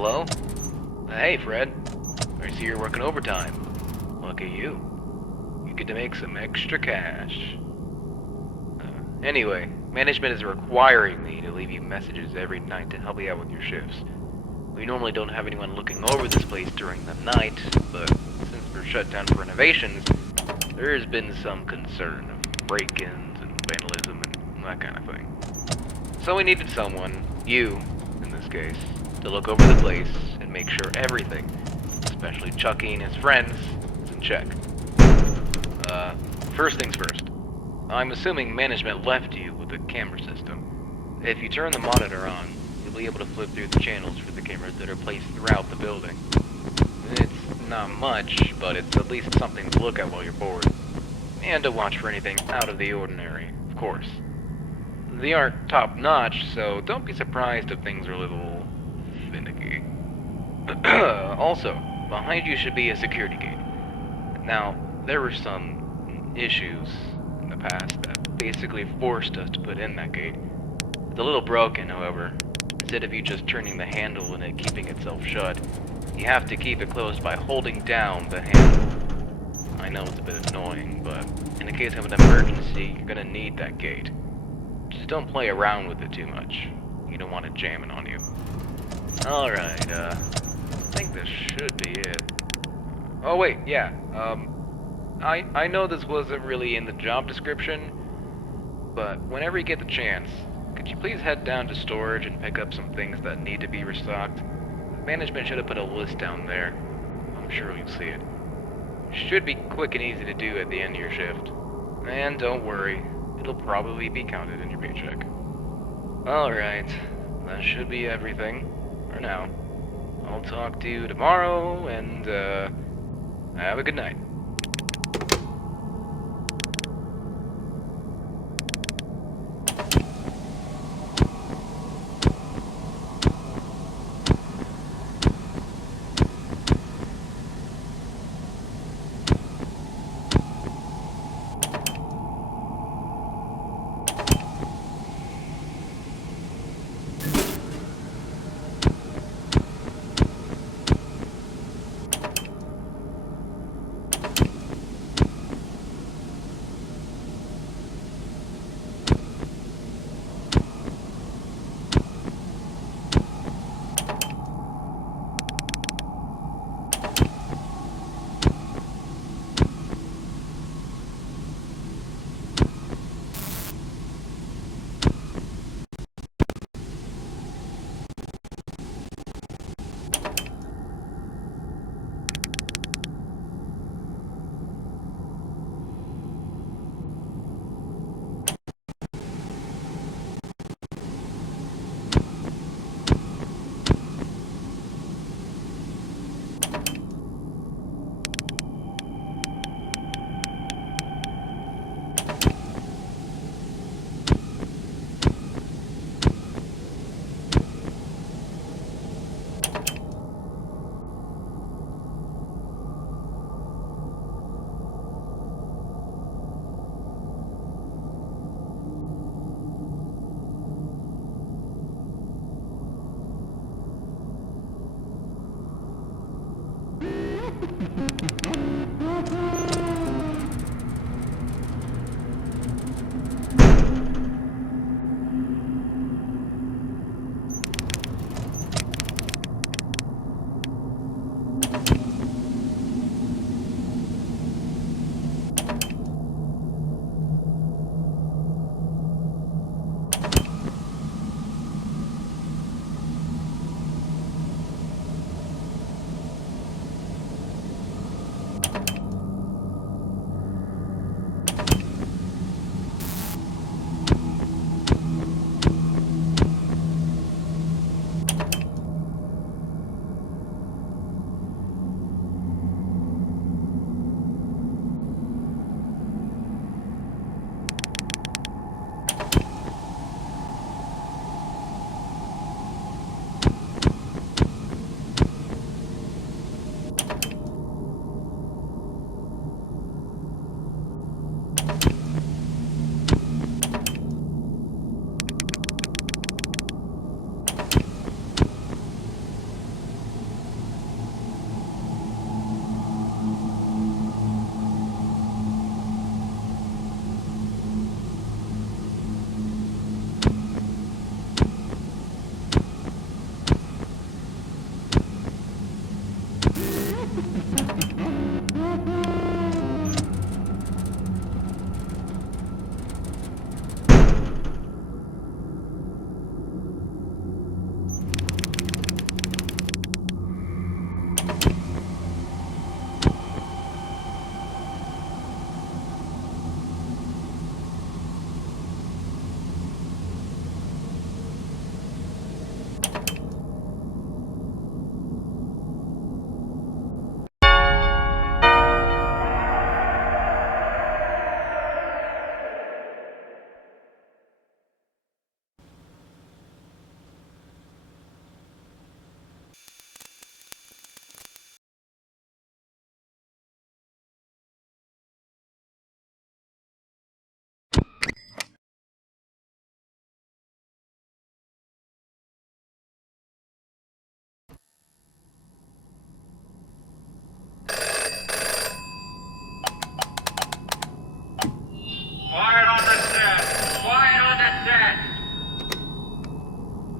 Hello? Hey, Fred. I see you're working overtime. Look at you. You get to make some extra cash. Anyway, management is requiring me to leave you messages every night to help you out with your shifts. We normally don't have anyone looking over this place during the night, but since we're shut down for renovations, there has been some concern of break-ins and vandalism and that kind of thing. So we needed someone, you in this case, to look over the place and make sure everything, especially Chucky and his friends, is in check. First things first. I'm assuming management left you with the camera system. If you turn the monitor on, you'll be able to flip through the channels for the cameras that are placed throughout the building. It's not much, but it's at least something to look at while you're bored. And to watch for anything out of the ordinary, of course. They aren't top-notch, so don't be surprised if things are a little finicky. Also, behind you should be a security gate. Now, there were some issues in the past that basically forced us to put in that gate. It's a little broken, however. Instead of you just turning the handle and it keeping itself shut, you have to keep it closed by holding down the handle. I know it's a bit annoying, but in the case of an emergency, you're gonna need that gate. Just don't play around with it too much. You don't want it jamming on you. Alright, I think this should be it. Oh wait, yeah, I know this wasn't really in the job description, but whenever you get the chance, could you please head down to storage and pick up some things that need to be restocked? Management should have put a list down there. I'm sure you'll see it. Should be quick and easy to do at the end of your shift. And don't worry, it'll probably be counted in your paycheck. Alright, that should be everything for now. I'll talk to you tomorrow, and have a good night.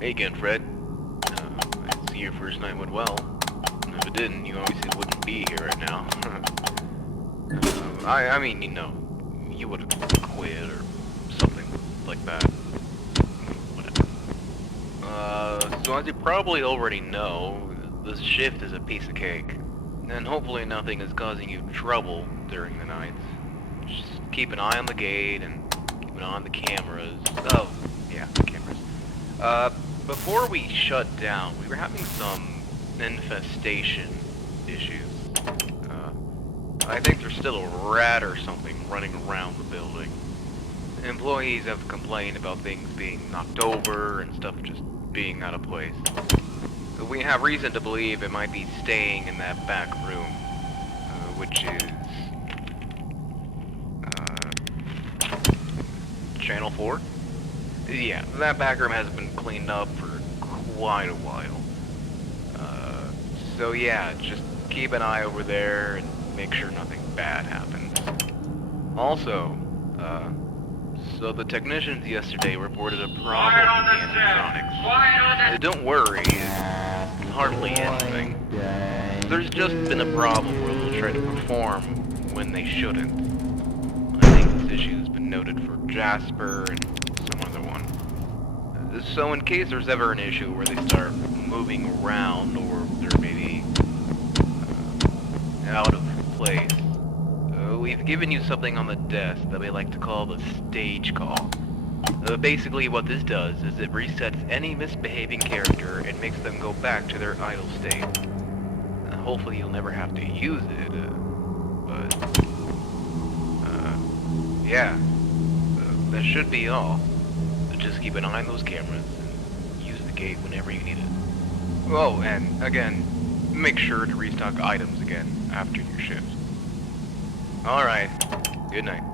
Hey again, Fred. I see your first night went well. If it didn't, you obviously wouldn't be here right now. I mean, you know, you would have quit or something like that. Whatever. So as you probably already know, this shift is a piece of cake. And hopefully nothing is causing you trouble during the nights. Just keep an eye on the gate and keep an eye on the cameras. Oh, yeah, the cameras. Before we shut down, we were having some infestation issues. I think there's still a rat or something running around the building. Employees have complained about things being knocked over and stuff just being out of place. We have reason to believe it might be staying in that back room, which is Channel 4? Yeah, that back room hasn't been cleaned up for quite a while. So yeah, just keep an eye over there and make sure nothing bad happens. Also, so the technicians yesterday reported a problem with the animatronics. Don't worry, it's hardly anything. There's just been a problem where they'll try to perform when they shouldn't. I think this issue has been noted for Jasper and some other one. So in case there's ever an issue where they start moving around or they're maybe out of place, we've given you something on the desk that we like to call the stage call. Basically what this does is it resets any misbehaving character and makes them go back to their idle state. Hopefully you'll never have to use it, but yeah, that should be all. Just keep an eye on those cameras and use the gate whenever you need it. Oh, and again, make sure to restock items again after your shift. Alright, good night.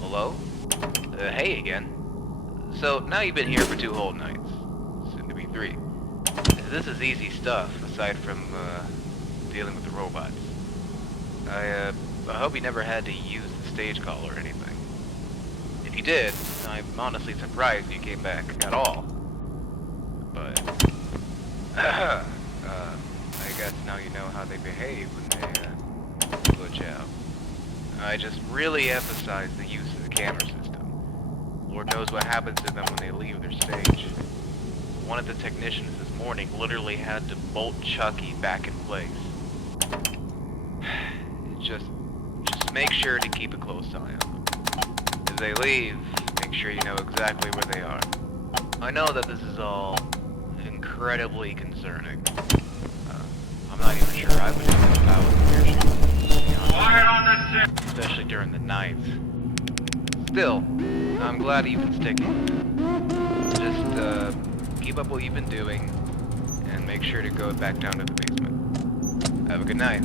Hello? Hey again. So, now you've been here for 2 whole nights. Soon to be 3. This is easy stuff, aside from, dealing with the robots. I hope you never had to use the stage call or anything. If you did, I'm honestly surprised you came back at all. But, I guess now you know how they behave when they, glitch out. I just really emphasize the use of the camera system. Lord knows what happens to them when they leave their stage. One of the technicians this morning literally had to bolt Chucky back in place. Just make sure to keep a close eye on them. As they leave, make sure you know exactly where they are. I know that this is all incredibly concerning. I'm not even sure I would have much power in your shoes, to be honest. Quiet on this ship! Especially during the night. Still, I'm glad you've been sticking. Just, keep up what you've been doing, and make sure to go back down to the basement. Have a good night.